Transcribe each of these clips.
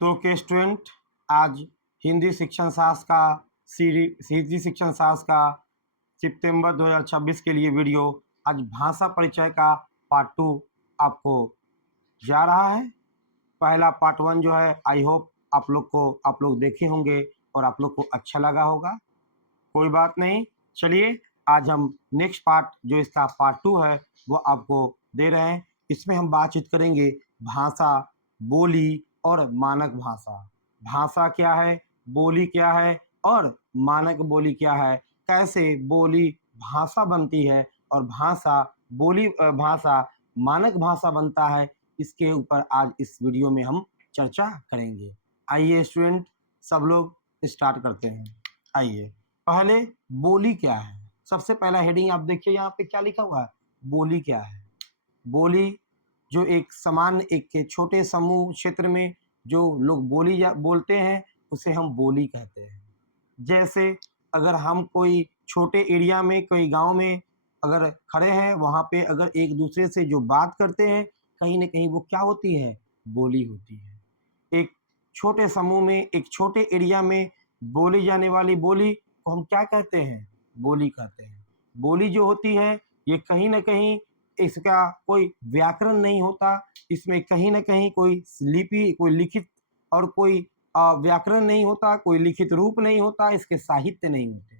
तो के स्टूडेंट, आज हिंदी शिक्षण शास्त्र का हिंदी शिक्षण शास्त्र का सितंबर 2026 के लिए वीडियो आज भाषा परिचय का पार्ट 2 आपको जा रहा है। पहला पार्ट 1 जो है आई होप आप लोग देखे होंगे और आप लोग को अच्छा लगा होगा। कोई बात नहीं, चलिए आज हम नेक्स्ट पार्ट जो इसका पार्ट 2 है वो आपको दे रहे हैं। इसमें हम बातचीत करेंगे भाषा, बोली और मानक भाषा। भाषा क्या है, बोली क्या है और मानक बोली क्या है, कैसे बोली भाषा बनती है और भाषा मानक भाषा बनता है, इसके ऊपर आज इस वीडियो में हम चर्चा करेंगे। आइए स्टूडेंट, सब लोग स्टार्ट करते हैं। आइए, पहले बोली क्या है। सबसे पहला हेडिंग आप देखिए, यहाँ पे क्या लिखा हुआ है, बोली क्या है। बोली जो एक छोटे समूह क्षेत्र में जो लोग बोलते हैं उसे हम बोली कहते हैं। जैसे अगर हम कोई छोटे एरिया में, कोई गांव में अगर खड़े हैं, वहां पे अगर एक दूसरे से जो बात करते हैं, कहीं ना कहीं वो क्या होती है, बोली होती है। एक छोटे समूह में, एक छोटे एरिया में बोली जाने वाली बोली को हम क्या कहते हैं, बोली कहते हैं। बोली जो होती है ये कहीं ना कहीं इसका कोई व्याकरण नहीं होता, इसमें कहीं ना कहीं कोई लिपि, कोई लिखित और कोई व्याकरण नहीं होता, कोई लिखित रूप नहीं होता, इसके साहित्य नहीं होते।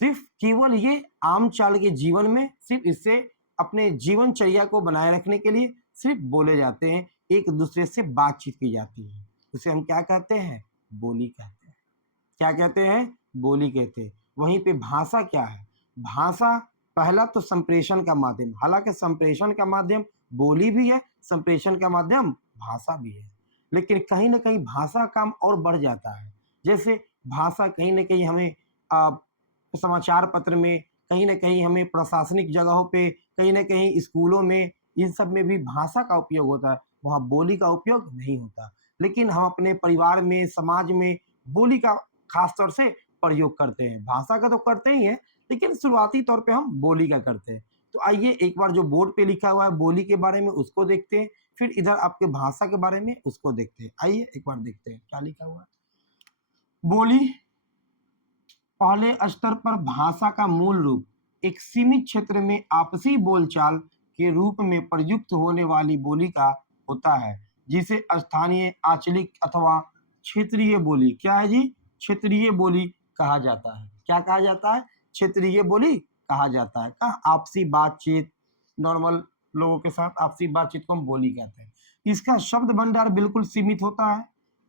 सिर्फ केवल ये आम चाल के जीवन में सिर्फ इससे अपने जीवनचर्या को बनाए रखने के लिए सिर्फ बोले जाते हैं, एक दूसरे से बातचीत की जाती है। उसे हम क्या कहते हैं, बोली कहते हैं। क्या कहते हैं, बोली कहते हैं। वहीं पे भाषा क्या है, भाषा पहला तो संप्रेषण का माध्यम, हालांकि संप्रेषण का माध्यम बोली भी है, संप्रेषण का माध्यम भाषा भी है, लेकिन कहीं ना कहीं भाषा काम और बढ़ जाता है। जैसे भाषा कहीं ना कहीं हमें समाचार पत्र में, कहीं ना कहीं हमें प्रशासनिक जगहों पे, कहीं ना कहीं स्कूलों में, इन सब में भी भाषा का उपयोग होता है, वहाँ बोली का उपयोग नहीं होता। लेकिन हम अपने परिवार में, समाज में बोली का खास तौर से प्रयोग करते हैं। भाषा का तो करते ही हैं, लेकिन शुरुआती तौर पे हम बोली का करते हैं। तो आइए एक बार जो बोर्ड पे लिखा हुआ है बोली के बारे में उसको देखते हैं, फिर इधर आपके भाषा के बारे में उसको देखते हैं। आइए एक बार देखते हैं क्या लिखा हुआ है। बोली पहले स्तर पर भाषा का मूल रूप एक सीमित क्षेत्र में आपसी बोलचाल के रूप में प्रयुक्त होने वाली बोली का होता है, जिसे स्थानीय, आंचलिक अथवा क्षेत्रीय बोली, क्या है जी, क्षेत्रीय बोली कहा जाता है। क्या कहा जाता है, क्षेत्रीय बोली कहा जाता है। कहा आपसी बातचीत, नॉर्मल लोगों के साथ आपसी बातचीत को हम बोली कहते हैं। इसका शब्द भंडार बिल्कुल सीमित होता है,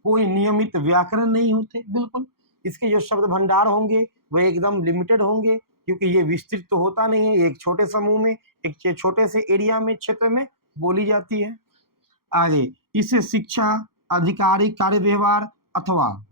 कोई नियमित व्याकरण नहीं होते, बिल्कुल इसके जो शब्द भंडार होंगे वह एकदम लिमिटेड होंगे, क्योंकि ये विस्तृत तो होता नहीं है, एक छोटे समूह में, एक छोटे से एरिया में, क्षेत्र में बोली जाती है। आगे, इसे शिक्षा, आधिकारिक कार्य व्यवहार अथवा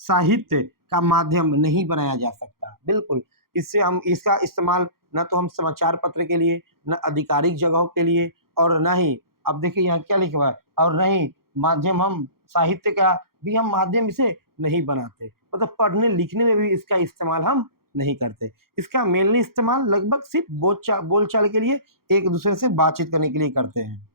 साहित्य का माध्यम नहीं बनाया जा सकता। बिल्कुल इससे हम इसका इस्तेमाल न तो हम समाचार पत्र के लिए, न आधिकारिक जगहों के लिए, और न ही, अब देखिए यहाँ क्या लिखा हुआ है, और न ही माध्यम हम साहित्य का भी हम माध्यम इसे नहीं बनाते, मतलब पढ़ने लिखने में भी इसका इस्तेमाल हम नहीं करते। इसका मेनली इस्तेमाल लगभग सिर्फ बोलचाल के लिए, एक दूसरे से बातचीत करने के लिए करते हैं।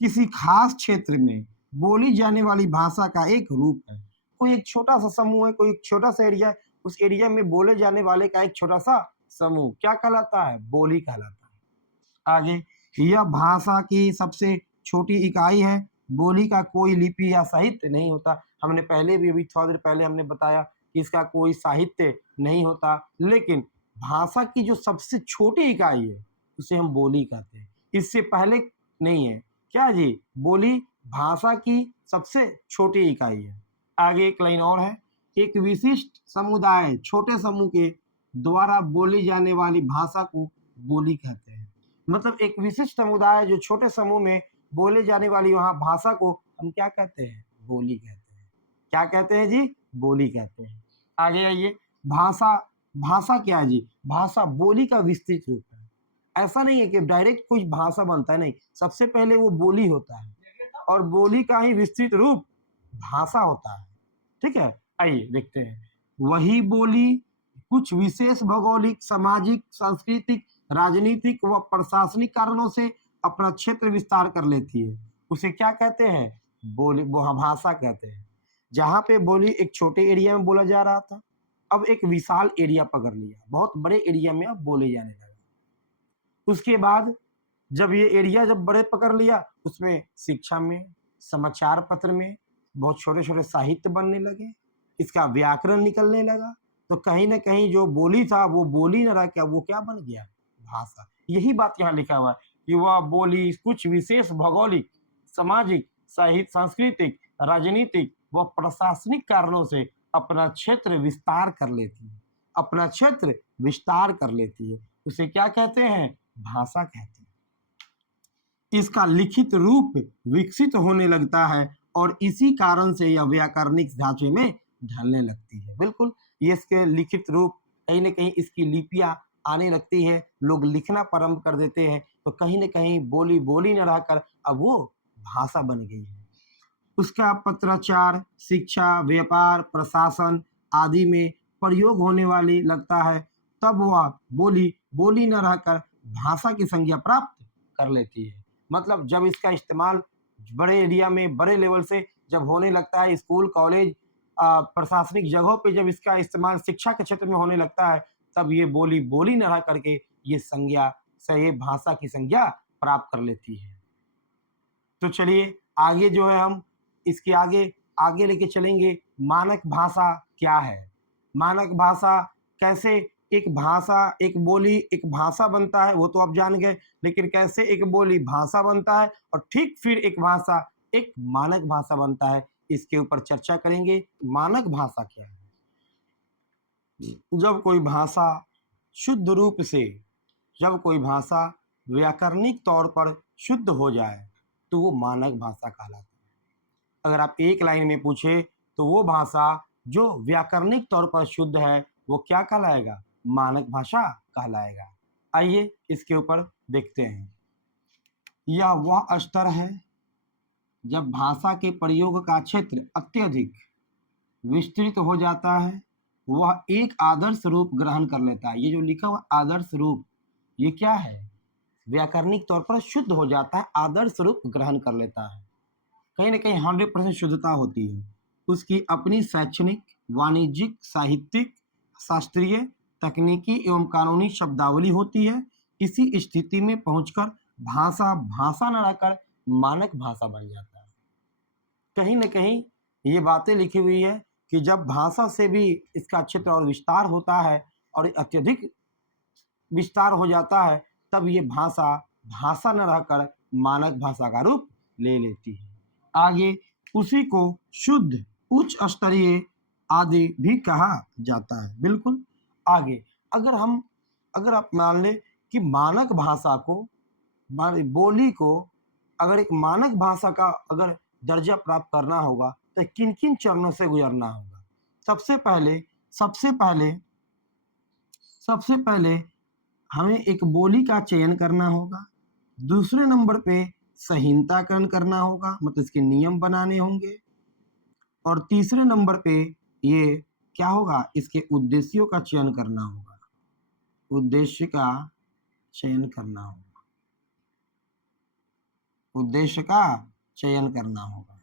किसी खास क्षेत्र में बोली जाने वाली भाषा का एक रूप है। कोई एक छोटा सा समूह है, कोई एक छोटा सा एरिया है, उस एरिया में बोले जाने वाले का एक छोटा सा समूह क्या कहलाता है, बोली कहलाता है। आगे, यह भाषा की सबसे छोटी इकाई है। बोली का कोई लिपि या साहित्य नहीं होता। हमने पहले भी, अभी थोड़ी देर पहले हमने बताया कि इसका कोई साहित्य नहीं होता, लेकिन भाषा की जो सबसे छोटी इकाई है उसे हम बोली कहते हैं, इससे पहले नहीं है। क्या जी, बोली भाषा की सबसे छोटी इकाई है। आगे एक लाइन और है, एक विशिष्ट समुदाय, छोटे समूह के द्वारा बोली जाने वाली भाषा को बोली कहते हैं। मतलब एक विशिष्ट समुदाय जो छोटे समूह में बोले जाने वाली वहां भाषा को हम क्या कहते हैं, बोली कहते हैं। क्या कहते हैं जी, बोली कहते हैं। आगे आइए, भाषा, भाषा क्या है जी, भाषा बोली का विस्तृत रूप है। ऐसा नहीं है कि डायरेक्ट कुछ भाषा बनता है, नहीं, सबसे पहले वो बोली होता है और बोली का ही विस्तृत रूप भाषा होता है। ठीक है, आइए देखते हैं। वही बोली कुछ विशेष भौगोलिक, सामाजिक, सांस्कृतिक, राजनीतिक व प्रशासनिक कारणों से अपना क्षेत्र विस्तार कर लेती है, उसे क्या कहते हैं, बोली भाषा कहते हैं। जहाँ पे बोली एक छोटे एरिया में बोला जा रहा था, अब एक विशाल एरिया पकड़ लिया, बहुत बड़े एरिया में अब बोले जाने लगा। उसके बाद जब ये एरिया जब बड़े पकड़ लिया, उसमें शिक्षा में, समाचार पत्र में बहुत छोटे-छोटे साहित्य बनने लगे, इसका व्याकरण निकलने लगा, तो कहीं न कहीं जो बोली था, वो बोली न रह के वो क्या बन गया? भाषा। यही बात यहाँ लिखा हुआ है कि वह बोली कुछ विशेष भौगोलिक, सामाजिक, सांस्कृतिक, राजनीतिक व प्रशासनिक कारणों से अपना क्षेत्र विस्तार कर लेती है। अपना क्षेत्र विस्तार कर लेती है। उसे क्या कहते हैं? भाषा कहते हैं। इसका लिखित रूप विकसित होने लगता है और इसी कारण से यह व्याकरणिक ढांचे में ढलने लगती है। बिल्कुल, ये इसके लिखित रूप कहीं न कहीं इसकी लिपियाँ आने लगती है, लोग लिखना प्रारंभ कर देते हैं, तो कहीं न कहीं बोली बोली न रहकर अब वो भाषा बन गई है। उसका पत्राचार, शिक्षा, व्यापार, प्रशासन आदि में प्रयोग होने वाली लगता है, तब वह बोली बोली न रहकर भाषा की संज्ञा प्राप्त कर लेती है। मतलब जब इसका इस्तेमाल बड़े एरिया में, बड़े लेवल से जब होने लगता है, स्कूल, कॉलेज प्रशासनिक जगहों पे जब इसका इस्तेमाल शिक्षा के क्षेत्र में होने लगता है, तब ये बोली बोली न रह करके ये संज्ञा से ये भाषा की संज्ञा प्राप्त कर लेती है। तो चलिए आगे जो है हम इसके आगे आगे लेके चलेंगे। मानक भाषा क्या है? मानक भाषा कैसे एक भाषा, एक बोली, एक भाषा बनता है वो तो आप जान गए, लेकिन कैसे एक बोली भाषा बनता है और ठीक फिर एक भाषा एक मानक भाषा बनता है, इसके ऊपर चर्चा करेंगे। मानक भाषा क्या है? जब कोई भाषा शुद्ध रूप से, जब कोई भाषा व्याकरणिक तौर पर शुद्ध हो जाए, तो वो मानक भाषा कहलाती है। अगर आप एक लाइन में पूछे तो वो भाषा जो व्याकरणिक तौर पर शुद्ध है, वो क्या कहलाएगा? मानक भाषा कहलाएगा। आइए इसके ऊपर देखते हैं। यह वह स्तर है जब भाषा के प्रयोग का क्षेत्र अत्यधिक विस्तृत हो जाता है, वह एक आदर्श रूप ग्रहण कर लेता है। ये जो लिखा हुआ आदर्श रूप, ये क्या है? व्याकरणिक तौर पर शुद्ध हो जाता है, आदर्श रूप ग्रहण कर लेता है। कहीं न कहीं 100% शुद्धता होती है। उसकी अपनी शैक्षणिक, वाणिज्यिक, साहित्यिक, शास्त्रीय, तकनीकी एवं कानूनी शब्दावली होती है। इसी स्थिति में पहुंचकर भाषा भाषा न रहकर मानक भाषा बन जाता है। कहीं न कहीं ये बातें लिखी हुई है कि जब भाषा से भी इसका क्षेत्र और विस्तार होता है और अत्यधिक विस्तार हो जाता है, तब ये भाषा भाषा न रहकर मानक भाषा का रूप ले लेती है। आगे उसी को शुद्ध, उच्च स्तरीय आदि भी कहा जाता है। बिल्कुल आगे अगर आप मान लें कि मानक भाषा को, बोली को अगर एक मानक भाषा का अगर दर्जा प्राप्त करना होगा, तो किन-किन चरणों से गुजरना होगा? सबसे पहले सबसे पहले सबसे पहले हमें एक बोली का चयन करना होगा। दूसरे नंबर पे संहिताकरण करना होगा, मतलब इसके नियम बनाने होंगे। और तीसरे नंबर पे ये क्या होगा? इसके उद्देश्यों का चयन करना होगा। उद्देश्य का चयन करना होगा। उद्देश्य का चयन करना होगा।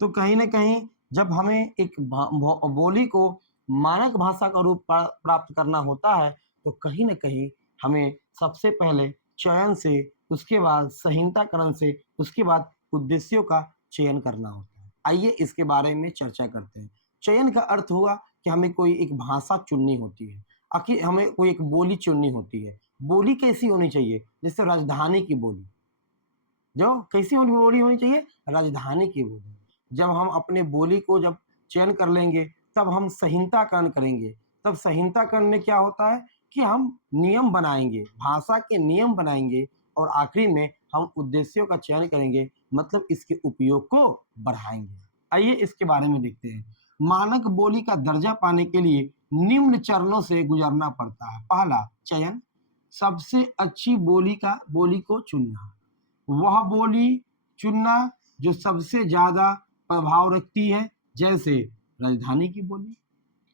तो कहीं न कहीं जब हमें एक बोली को मानक भाषा का रूप प्राप्त करना होता है, तो कहीं न कहीं हमें सबसे पहले चयन से, उसके बाद संहिताकरण से, उसके बाद उद्देश्यों का चयन करना होता है। आइए इसके बारे में चर्चा करते हैं। चयन का अर्थ हुआ कि हमें कोई एक भाषा चुननी होती है, आखिर हमें कोई एक बोली चुननी होती है। बोली कैसी होनी चाहिए? जैसे राजधानी की बोली। जो कैसी बोली होनी चाहिए? राजधानी की बोली। जब हम अपने बोली को जब चयन कर लेंगे, तब हम संहिताकरण करेंगे। तब संहिताकरण में क्या होता है कि हम नियम बनाएँगे, भाषा के नियम बनाएँगे और आखिरी में हम उद्देश्यों का चयन करेंगे, मतलब इसके उपयोग को बढ़ाएँगे। आइए इसके बारे में देखते हैं। मानक बोली का दर्जा पाने के लिए निम्न चरणों से गुजरना पड़ता है। पहला, चयन, सबसे अच्छी बोली को चुनना। वह बोली चुनना जो सबसे ज़्यादा प्रभाव रखती है, जैसे राजधानी की बोली।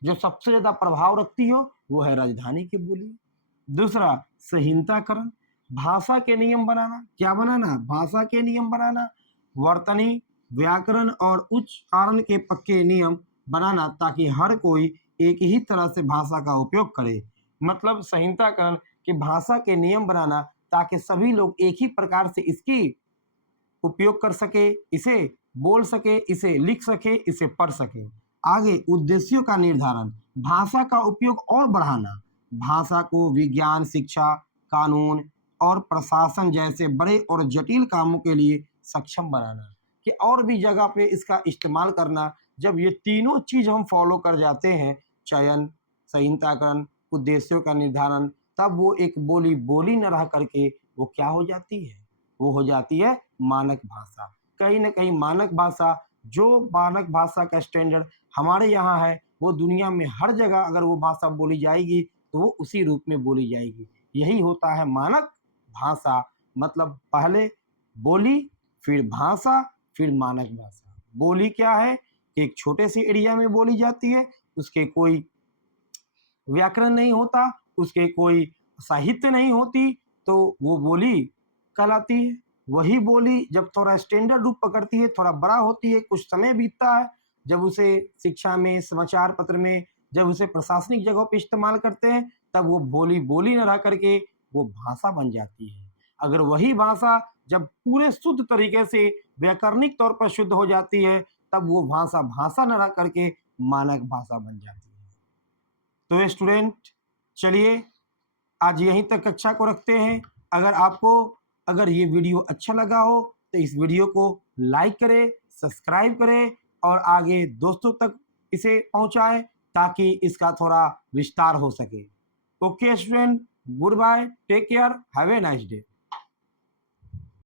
जो सबसे ज़्यादा प्रभाव रखती हो, वो है राजधानी की बोली। दूसरा, संहिताकरण, भाषा के नियम बनाना। क्या बनाना? भाषा के नियम बनाना। वर्तनी व्याकरण और उच्चारण के पक्के नियम बनाना ताकि हर कोई एक ही तरह से भाषा का उपयोग करे। मतलब संहिताकरण की भाषा के नियम बनाना ताकि सभी लोग एक ही प्रकार से इसकी उपयोग कर सके, इसे बोल सके, इसे लिख सके, इसे पढ़ सके। आगे उद्देश्यों का निर्धारण, भाषा का उपयोग और बढ़ाना, भाषा को विज्ञान, शिक्षा, कानून और प्रशासन जैसे बड़े और जटिल कामों के लिए सक्षम बनाना, कि और भी जगह पे इसका इस्तेमाल करना। जब ये तीनों चीज हम फॉलो कर जाते हैं, चयन, संहिताकरण, उद्देश्यों का निर्धारण, तब वो एक बोली बोली न रह करके वो क्या हो जाती है, वो हो जाती है मानक भाषा। कहीं ना कहीं मानक भाषा, जो मानक भाषा का स्टैंडर्ड हमारे यहाँ है, वो दुनिया में हर जगह अगर वो भाषा बोली जाएगी तो वो उसी रूप में बोली जाएगी। यही होता है मानक भाषा। मतलब पहले बोली, फिर भाषा, फिर मानक भाषा। बोली क्या है कि एक छोटे से एरिया में बोली जाती है, उसके कोई व्याकरण नहीं होता, उसके कोई साहित्य नहीं होती, तो वो बोली कहलाती है। वही बोली जब थोड़ा स्टैंडर्ड रूप पकड़ती है, थोड़ा बड़ा होती है, कुछ समय बीतता है, जब उसे शिक्षा में, समाचार पत्र में, जब उसे प्रशासनिक जगहों पे इस्तेमाल करते हैं, तब वो बोली बोली न रह करके वो भाषा बन जाती है। अगर वही भाषा जब पूरे शुद्ध तरीके से व्याकरणिक तौर पर शुद्ध हो जाती है, तब वो भाषा भाषा न रह करके मानक भाषा बन जाती है। तो स्टूडेंट, चलिए आज यहीं तक कक्षा को रखते हैं। अगर ये वीडियो अच्छा लगा हो तो इस वीडियो को लाइक करें, सब्सक्राइब करें और आगे दोस्तों तक इसे पहुंचाएं ताकि इसका थोड़ा विस्तार हो सके। Okay student, goodbye, take care, have a nice day.